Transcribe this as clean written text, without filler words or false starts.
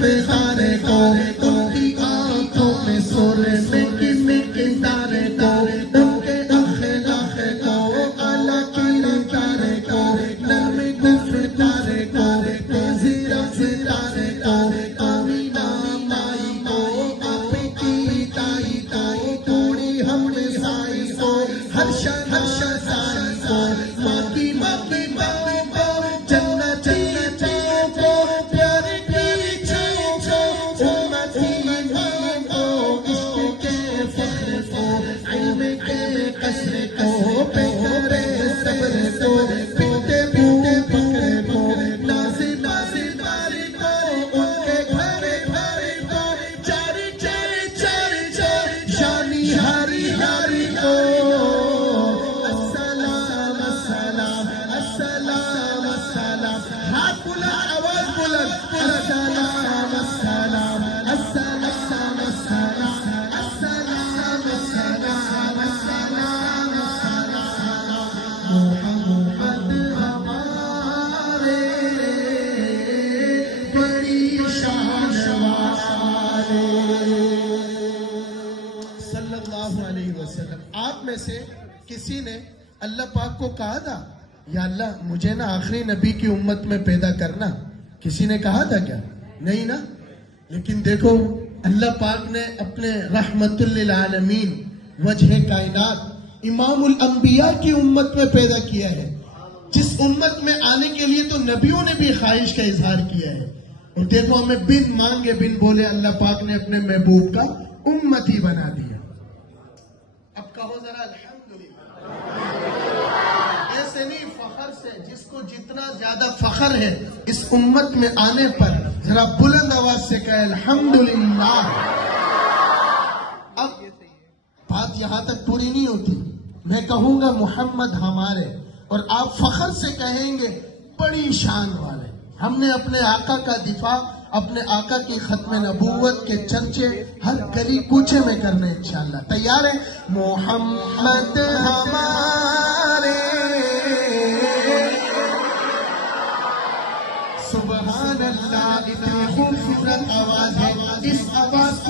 فتارے کو ان کی آنکھوں میں سورے میں دارے کو ان کے اخلاق کو اعلیٰ کی نظارے کو نرم گفتارے کو تیزی ستارے کو آمینہ مائی کو آپ کی تائی کو توڑی ہم نے سائی کو ہر شائی کو ماں کی آپ میں سے کسی نے اللہ پاک کو کہا تھا یا اللہ مجھے نا آخری نبی کی امت میں پیدا کرنا؟ کسی نے کہا تھا کیا؟ نہیں نا. لیکن دیکھو اللہ پاک نے اپنے رحمت للعالمین وجہ کائنات امام الانبیاء کی امت میں پیدا کیا ہے، جس امت میں آنے کے لیے تو نبیوں نے بھی خواہش کا اظہار کیا ہے. اور دیکھو ہمیں بن مانگے بن بولے اللہ پاک نے اپنے محبوب کا امتی بنا دیا. اب کہو ذرا الحمدللہ. ایسے نہیں فخر سے، جس کو جتنا زیادہ فخر ہے اس امت میں آنے پر ذرا بلند آواز سے کہے الحمدللہ. اب بات یہاں تک پوری نہیں ہوتی. میں کہوں گا محمد ہمارے، اور آپ فخر سے کہیں گے بڑی شان والے. ہم نے اپنے آقا کا دفاع، اپنے آقا کی ختم نبوت کے چرچے ہر گلی کوچے میں کرنے انشاءاللہ. تیار ہے؟ محمد ہمارے سبحان اللہ. اتنی خوبصورت آواز ہے، اس آواز کو